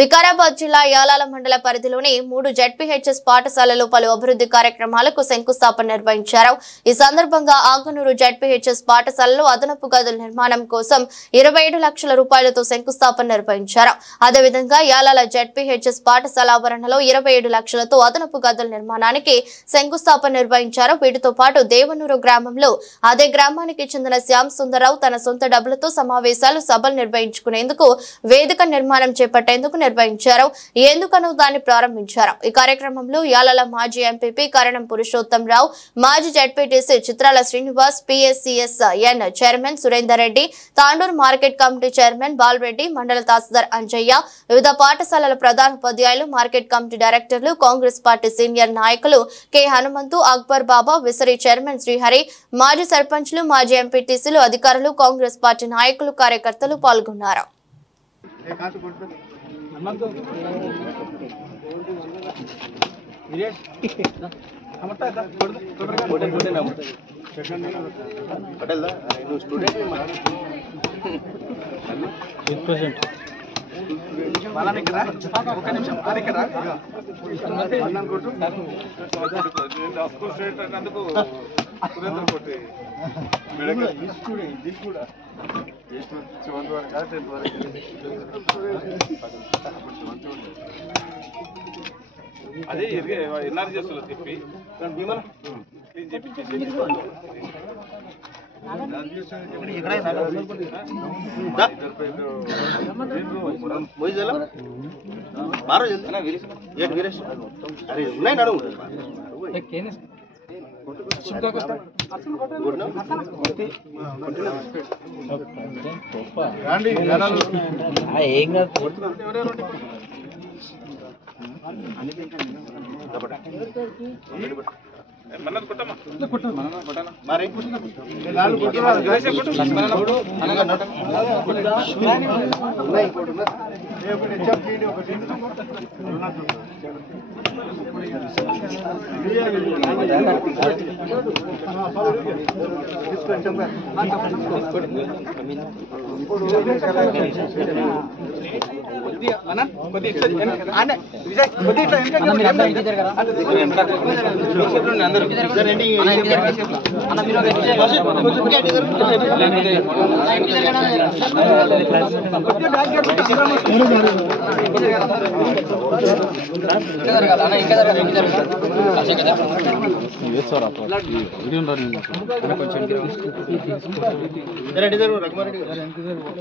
వికారాబాద్ జిల్లా యాలాల మండల పరిధిలోని 3 జెడ్పీహెచ్ఎస్ పాఠశాలలు పలు అభివృద్ధి కార్యక్రమాలకు శంకుస్థాపన నిర్వహించారు. ఈ సందర్భంగా ఆంగనూరు జెడ్పీహెచ్ఎస్ పాఠశాలలో అదనపు గదుల నిర్మాణం కోసం 27 లక్షల రూపాయలతో శంకుస్థాపన నిర్వహించారు. అదేవిధంగా యాలాల జెడ్పీహెచ్ఎస్ పాఠశాల ఆవరణలో 27 లక్షలతో అదనపు గదుల నిర్మాణానికి శంకుస్థాపన నిర్వహించారు. వీటితో పాటు దేవనూరు గ్రామంలో అదే గ్రామానికి చెందిన శ్యామ్ సుందరరావు తన సొంత డబ్బులతో సమావేశాలు సభలు నిర్వహించుకునేందుకు వేదిక నిర్మాణం చేపట్టేందుకు నిర్వహించారు. ఎందుకనో దాన్ని ప్రారంభించారు. ఈ కార్యక్రమంలో యాలాల మాజీ ఎంపీపీ కరణం పురుషోత్తం రావు, మాజీ ZPTC Chitrala Srinivas, PSCS N chairman Surender Reddy, Tandur market committee chairman Balareddy, మండల తహసీల్దార్ అంజయ్య, వివిధ పాఠశాలల ప్రధాన ఉపాధ్యాయులు, మార్కెట్ కమిటీ డైరెక్టర్లు, కాంగ్రెస్ పార్టీ సీనియర్ నాయకులు కె హనుమంతు, అక్బర్ బాబా, విసరి చైర్మన్ శ్రీహరి, మాజీ సర్పంచ్లు, మాజీ ఎంపీటీసీలు, అధికారులు, కాంగ్రెస్ పార్టీ నాయకులు, కార్యకర్తలు పాల్గొన్నారు. అదే ఎన్ఆర్ చేస్తున్నా చెప్పి క్లీన్ చేపించేసి మన్నది కొట్టమ్మా మరి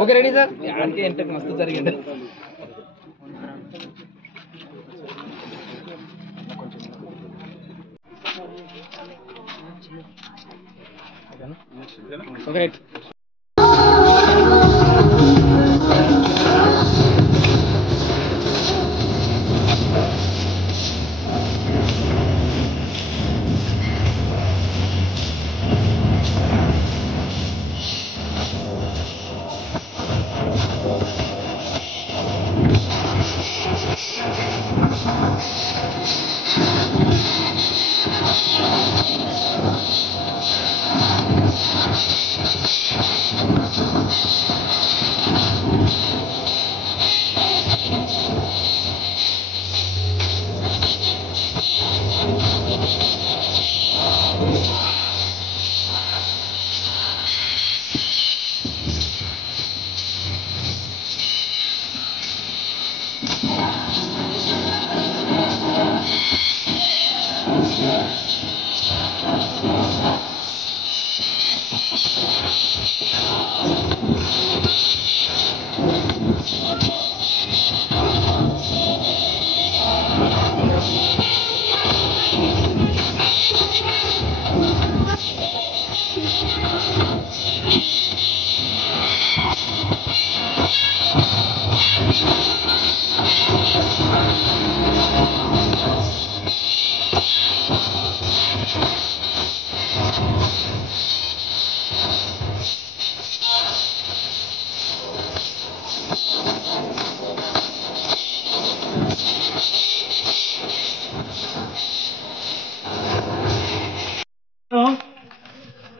ఓకే రెడీ సార్ యాడికి అంటే మస్తు జరిగింది ఓకే రైట్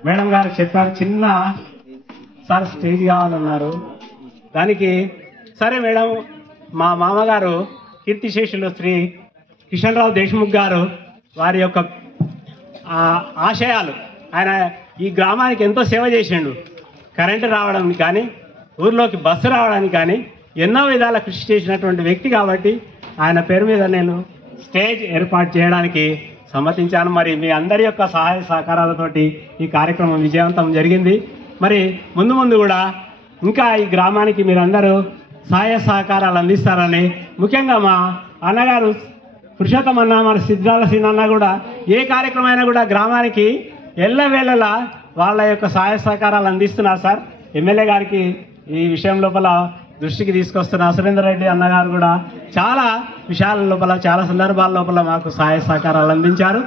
మేడం గారు చెప్పారు చిన్న సార్ స్టేజ్ కావాలన్నారు. దానికి సరే మేడం మా మామగారు కీర్తిశేషులు శ్రీ కిషన్ రావు దేశ్ముఖ్ గారు వారి యొక్క ఆశయాలు, ఆయన ఈ గ్రామానికి ఎంతో సేవ చేసిండు. కరెంటు రావడానికి కానీ, ఊర్లోకి బస్సు రావడానికి కానీ ఎన్నో విధాల కృషి చేసినటువంటి వ్యక్తి కాబట్టి ఆయన పేరు మీద నేను స్టేజ్ ఏర్పాటు చేయడానికి సమ్మతించాను. మరి మీ అందరి యొక్క సహాయ సహకారాలతోటి ఈ కార్యక్రమం విజయవంతం జరిగింది. మరి ముందు ముందు కూడా ఇంకా ఈ గ్రామానికి మీరందరూ సహాయ సహకారాలు అందిస్తారని, ముఖ్యంగా మా అన్నగారు పురుషోత్తమ అన్న, మన సిద్ధాల సీనన్న కూడా ఏ కార్యక్రమం అయినా కూడా గ్రామానికి ఎల్లవేళలా వాళ్ళ యొక్క సహాయ సహకారాలు అందిస్తున్నారు సార్. ఎమ్మెల్యే గారికి ఈ విషయం లోపల దృష్టికి తీసుకొస్తున్న సురేందర్ రెడ్డి అన్నగారు కూడా చాలా విషయాల లోపల, చాలా సందర్భాల లోపల మాకు సహాయ సహకారాలు అందించారు.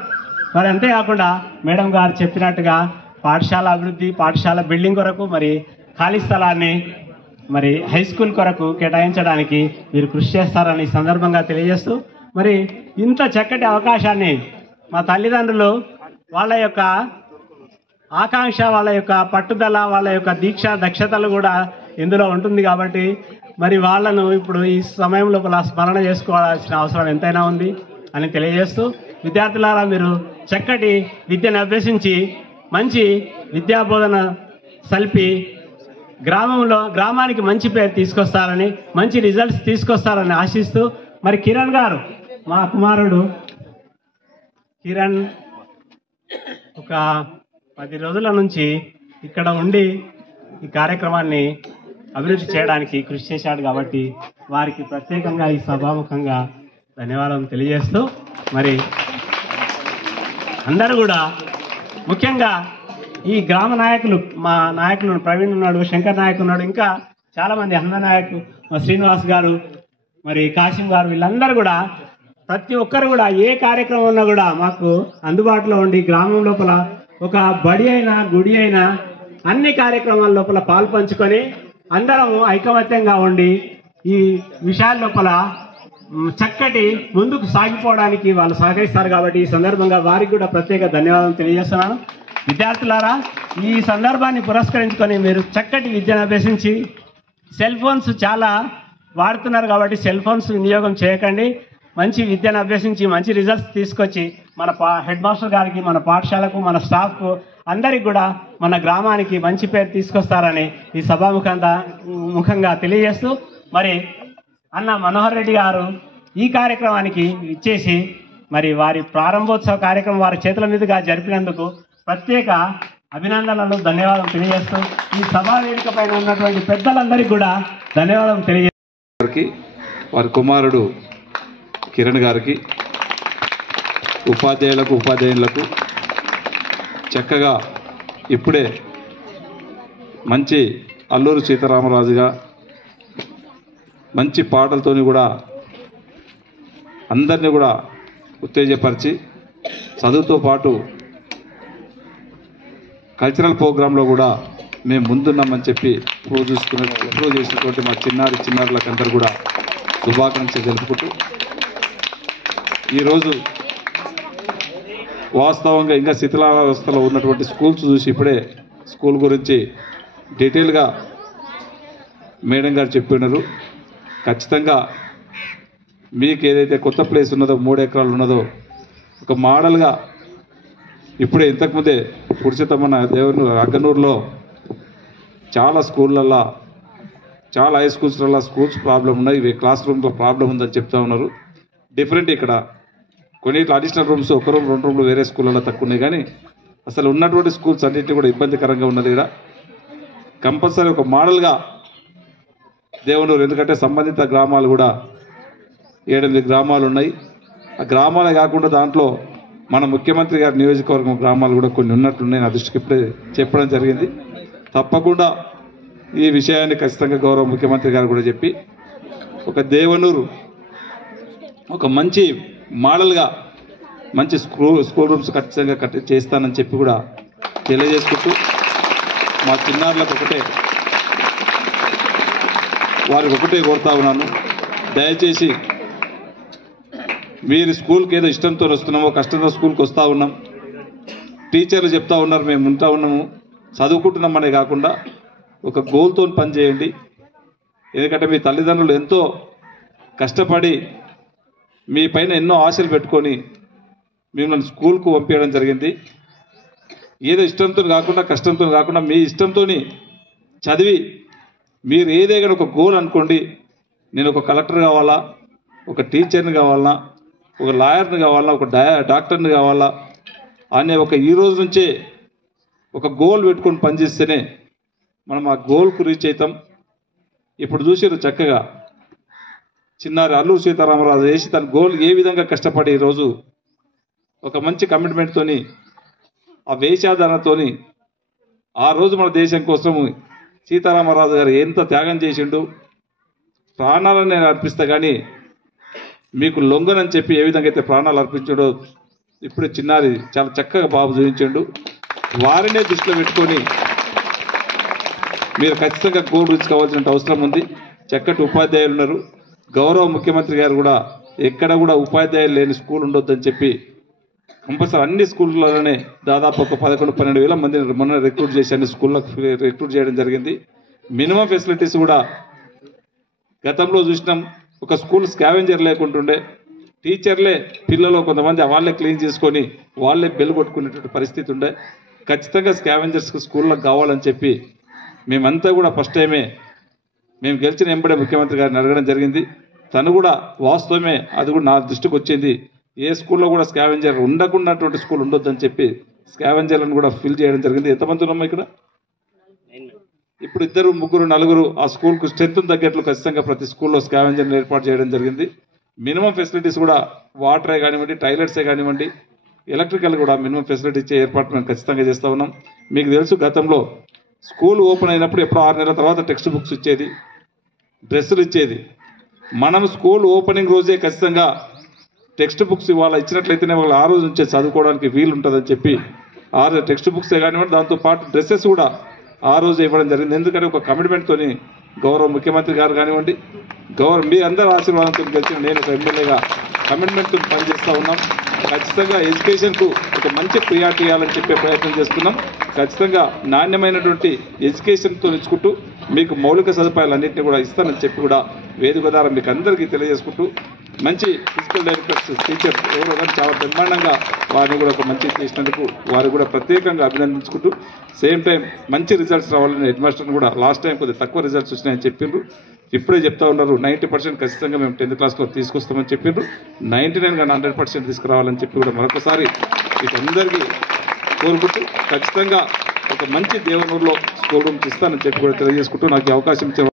మరి అంతేకాకుండా మేడం గారు చెప్పినట్టుగా పాఠశాల అభివృద్ధి, పాఠశాల బిల్డింగ్ కొరకు మరి ఖాళీ స్థలాన్ని మరి హై స్కూల్ కొరకు కేటాయించడానికి మీరు కృషి చేస్తారని సందర్భంగా తెలియజేస్తూ, మరి ఇంత చక్కటి అవకాశాన్ని మా తల్లిదండ్రులు వాళ్ళ యొక్క ఆకాంక్ష, వాళ్ళ యొక్క పట్టుదల, వాళ్ళ యొక్క దీక్ష దక్షతలు కూడా ఇందులో ఉంటుంది కాబట్టి మరి వాళ్ళను ఇప్పుడు ఈ సమయం లోపల స్మరణ చేసుకోవాల్సిన అవసరం ఎంతైనా ఉంది అని తెలియజేస్తూ, విద్యార్థులారా మీరు చక్కటి విద్యను అభ్యసించి మంచి విద్యాబోధన సల్పి గ్రామానికి మంచి పేరు తీసుకొస్తారని, మంచి రిజల్ట్స్ తీసుకొస్తారని ఆశిస్తూ, మరి కిరణ్ గారు మా కుమారుడు కిరణ్ ఒక 10 రోజుల నుంచి ఇక్కడ ఉండి ఈ కార్యక్రమాన్ని అభివృద్ధి చేయడానికి కృషి చేశాడు కాబట్టి వారికి ప్రత్యేకంగా ఈ సభాముఖంగా ధన్యవాదాలు తెలియజేస్తూ, మరి అందరూ కూడా ముఖ్యంగా ఈ గ్రామ నాయకులు, మా నాయకులు ప్రవీణ్ ఉన్నాడు, శంకర్ నాయక్ ఉన్నాడు, ఇంకా చాలామంది అన్న నాయకు, మా శ్రీనివాస్ గారు, మరి కాశీం గారు, వీళ్ళందరూ కూడా ప్రతి ఒక్కరు కూడా ఏ కార్యక్రమం ఉన్నా కూడా మాకు అందుబాటులో ఉండి గ్రామం లోపల ఒక బడి అయినా గుడి అయినా అన్ని కార్యక్రమాల లోపల పాలు పంచుకొని అందరం ఐకమత్యంగా ఉండి ఈ విషయాల లోపల చక్కటి ముందుకు సాగిపోవడానికి వాళ్ళు సహకరిస్తారు కాబట్టి ఈ సందర్భంగా వారికి కూడా ప్రత్యేక ధన్యవాదాలు తెలియజేస్తున్నాను. విద్యార్థులారా, ఈ సందర్భాన్ని పురస్కరించుకొని మీరు చక్కటి విద్యను అభ్యసించి, సెల్ ఫోన్స్ చాలా వాడుతున్నారు కాబట్టి సెల్ ఫోన్స్ వినియోగం చేయకండి. మంచి విద్యను అభ్యసించి మంచి రిజల్ట్స్ తీసుకొచ్చి మన హెడ్ మాస్టర్ గారికి, మన పాఠశాలకు, మన స్టాఫ్కు అందరికి కూడా మన గ్రామానికి మంచి పేరు తీసుకొస్తారని ఈ సభాముఖంగా తెలియజేస్తూ, మరి అన్న మనోహర్ రెడ్డి గారు ఈ కార్యక్రమానికి ఇచ్చేసి మరి వారి ప్రారంభోత్సవ కార్యక్రమం వారి చేతుల మీదుగా జరిపినందుకు ప్రత్యేక అభినందనలు, ధన్యవాదాలు తెలియజేస్తూ, ఈ సభా వేదిక పైన ఉన్నటువంటి పెద్దలందరికీ కూడా ధన్యవాదాలు తెలియజేస్తూ, వారి కుమారుడు కిరణ్ గారికి, ఉపాధ్యాయులకు చక్కగా ఇప్పుడే మంచి అల్లూరు సీతారామరాజుగా మంచి పాటలతోని కూడా అందరినీ కూడా ఉత్తేజపరిచి, చదువుతో పాటు కల్చరల్ ప్రోగ్రాంలో కూడా మేము ముందున్నామని చెప్పి ప్రూవ్ చేసినటువంటి మా చిన్నారులకందరూ కూడా శుభాకాంక్షలు తెలుపుకుంటూ, ఈరోజు వాస్తవంగా ఇంకా శిథిలావస్థలో ఉన్నటువంటి స్కూల్స్ చూసి ఇప్పుడే స్కూల్ గురించి డీటెయిల్గా మేడం గారు చెప్పినారు. ఖచ్చితంగా మీకు ఏదైతే కొత్త ప్లేస్ ఉన్నదో 3 ఎకరాలు ఉన్నదో ఒక మోడల్గా ఇప్పుడే ఇంతకుముందే పురుషోత్తమ దేవుని అగ్గనూరులో చాలా స్కూళ్ళల్లో, చాలా హై స్కూల్స్లలో స్కూల్స్ ప్రాబ్లం ఉన్నాయి, ఇవి క్లాస్ రూమ్లో ప్రాబ్లం ఉందని చెప్తా ఉన్నారు. డిఫరెంట్ ఇక్కడ కొన్ని అడిషనల్ రూమ్స్, 1 రూమ్ 2 రూమ్లు వేరే స్కూళ్ళలో తక్కువ ఉన్నాయి, కానీ అసలు ఉన్నటువంటి స్కూల్స్ అన్నింటినీ కూడా ఇబ్బందికరంగా ఉన్నది. ఇక్కడ కంపల్సరీ ఒక మోడల్గా దేవనూరు, ఎందుకంటే సంబంధిత గ్రామాలు కూడా 7-8 గ్రామాలు ఉన్నాయి. ఆ గ్రామాలే కాకుండా దాంట్లో మన ముఖ్యమంత్రి గారి నియోజకవర్గం గ్రామాలు కూడా కొన్ని ఉన్నట్లున్నాయి. నా దృష్టికి ఇప్పుడే చెప్పడం జరిగింది. తప్పకుండా ఈ విషయాన్ని ఖచ్చితంగా గౌరవ ముఖ్యమంత్రి గారు కూడా చెప్పి ఒక దేవనూరు ఒక మంచి మోడల్గా మంచి స్కూల్ రూమ్స్ ఖచ్చితంగా చేస్తానని చెప్పి కూడా తెలియజేసుకుంటూ, మా చిన్నారులకు వారికి ఒకటే కోరుతా ఉన్నాను, దయచేసి మీరు స్కూల్కి ఏదో ఇష్టంతో వస్తున్నామో కష్టంతో స్కూల్కి వస్తూ ఉన్నాం, టీచర్లు చెప్తా ఉన్నారు మేము ఉంటా ఉన్నాము, చదువుకుంటున్నామనే కాకుండా ఒక గోల్తో పనిచేయండి. ఎందుకంటే మీ తల్లిదండ్రులు ఎంతో కష్టపడి మీ పైన ఎన్నో ఆశలు పెట్టుకొని మిమ్మల్ని స్కూల్కు పంపించడం జరిగింది. ఏదో ఇష్టంతో కాకుండా కష్టంతో కాకుండా మీ ఇష్టంతో చదివి మీరు ఏదైనా ఒక గోల్ అనుకోండి, నేను ఒక కలెక్టర్ కావాలా, ఒక టీచర్ని కావాలా, ఒక లాయర్ని కావాలా, ఒక డాక్టర్ని కావాలా అనే ఒక ఈ రోజు నుంచే ఒక గోల్ పెట్టుకొని పనిచేస్తేనే మనం ఆ గోల్కు రీచ్ అవుతాం. ఇప్పుడు చూసారు చక్కగా చిన్నారి అల్లూరు సీతారామరాజు చేసి తన గోల్ ఏ విధంగా కష్టపడి ఈరోజు ఒక మంచి కమిట్మెంట్తోని ఆ వేషాధారణతోని ఆ రోజు మన దేశం కోసం సీతారామరాజు గారు ఎంత త్యాగం చేసిండు, ప్రాణాలను నేను అర్పిస్తా కానీ మీకు లొంగనని చెప్పి ఏ విధంగా అయితే ప్రాణాలు అర్పించాడో ఇప్పుడు చిన్నారి చాలా చక్కగా బాబు చూపించాడు. వారినే దృష్టిలో పెట్టుకొని మీరు ఖచ్చితంగా గోల్ రీచ్ కావాల్సిన అవసరం ఉంది. చక్కటి ఉపాధ్యాయులు ఉన్నారు. గౌరవ ముఖ్యమంత్రి గారు కూడా ఎక్కడ కూడా ఉపాధ్యాయులు లేని స్కూల్ ఉండొద్దని చెప్పి కంపల్సరీ అన్ని స్కూళ్ళలోనే దాదాపు ఒక 11-12 వేల మందిని మొన్న రిక్రూట్ చేసి అన్ని స్కూళ్ళకు రిక్రూట్ చేయడం జరిగింది. మినిమం ఫెసిలిటీస్ కూడా గతంలో చూసినాం. ఒక స్కూల్ స్కావెంజర్ లేకుంటుండే, టీచర్లే పిల్లలు కొంతమంది వాళ్ళే క్లీన్ చేసుకొని వాళ్ళే బెల్ కొట్టుకునేటువంటి పరిస్థితి ఉండే. ఖచ్చితంగా స్కావెంజర్స్ స్కూళ్ళకు కావాలని చెప్పి మేమంతా కూడా ఫస్ట్ టైమే మేము గెలిచిన ఎంబడే ముఖ్యమంత్రి గారిని అడగడం జరిగింది. తను కూడా వాస్తవమే అది కూడా నా దృష్టికి వచ్చింది. ఏ స్కూల్లో కూడా స్కావెంజర్ ఉండకున్నటువంటి స్కూల్ ఉండొద్దని చెప్పి స్కావెంజర్లను కూడా ఫిల్ చేయడం జరిగింది. ఎంతమంది ఉన్నామా ఇక్కడ? ఇప్పుడు 2, 3, 4 ఆ స్కూల్కు స్ట్రెంత్ తగ్గట్లు ఖచ్చితంగా ప్రతి స్కూల్లో స్కావెంజర్ని ఏర్పాటు చేయడం జరిగింది. మినిమం ఫెసిలిటీస్ కూడా వాటరే కానివ్వండి, టాయిలెట్సే కానివ్వండి, ఎలక్ట్రికల్ కూడా మినిమం ఫెసిలిటీ ఇచ్చే ఏర్పాటు మేము ఖచ్చితంగా చేస్తూ ఉన్నాం. మీకు తెలుసు గతంలో స్కూల్ ఓపెన్ అయినప్పుడు ఎప్పుడో 6 నెలల తర్వాత టెక్స్ట్ బుక్స్ ఇచ్చేది, డ్రెస్సులు ఇచ్చేది. మనం స్కూల్ ఓపెనింగ్ రోజే ఖచ్చితంగా టెక్స్ట్ బుక్స్ ఇవాళ ఇచ్చినట్లయితేనే వాళ్ళు ఆ రోజు నుంచే చదువుకోవడానికి వీలు ఉంటుందని చెప్పి టెక్స్ట్ బుక్సే కానివ్వండి, దాంతోపాటు డ్రెస్సెస్ కూడా ఆ రోజు ఇవ్వడం జరిగింది. ఎందుకంటే ఒక కమిట్మెంట్తోని గౌరవ ముఖ్యమంత్రి గారు కానివ్వండి, మీ అందరి ఆశీర్వాదంతో గెలిచిన నేను ఒక ఎమ్మెల్యేగా కమిట్మెంట్తో పనిచేస్తూ ఉన్నాం. ఖచ్చితంగా ఎడ్యుకేషన్కు ఒక మంచి ప్రియారిటీ ఇవ్వాలని చెప్పే ప్రయత్నం చేస్తున్నాం. ఖచ్చితంగా నాణ్యమైనటువంటి ఎడ్యుకేషన్తో ఇచ్చుకుంటూ మీకు మౌలిక సదుపాయాలన్నింటినీ కూడా ఇస్తానని చెప్పి కూడా వేదిక ద్వారా మీకు అందరికీ తెలియజేసుకుంటూ మంచి ఫిజికల్ డైరెక్టర్స్ టీచర్స్ ఎవరో కానీ చాలా బ్రహ్మాండంగా వారిని కూడా ఒక మంచి చేసినందుకు వారు కూడా ప్రత్యేకంగా అభినందించుకుంటూ సేమ్ టైం మంచి రిజల్ట్స్ రావాలని హెడ్ మాస్టర్ని కూడా లాస్ట్ టైం కొద్దిగా తక్కువ రిజల్ట్స్ వచ్చినాయని చెప్పిండ్రు. ఇప్పుడే చెప్తా ఉన్నారు 90% ఖచ్చితంగా మేము 10th క్లాస్లో తీసుకొస్తామని చెప్పిండ్రు. 99 కానీ 100% తీసుకురావాలని చెప్పి కూడా మరొకసారి వీటందరికీ కోరుకుంటూ ఖచ్చితంగా ఒక మంచి దేవనూరులో స్కూల్ రూమ్స్ ఇస్తానని చెప్పి కూడా తెలియజేసుకుంటూ నాకు అవకాశం ఇచ్చే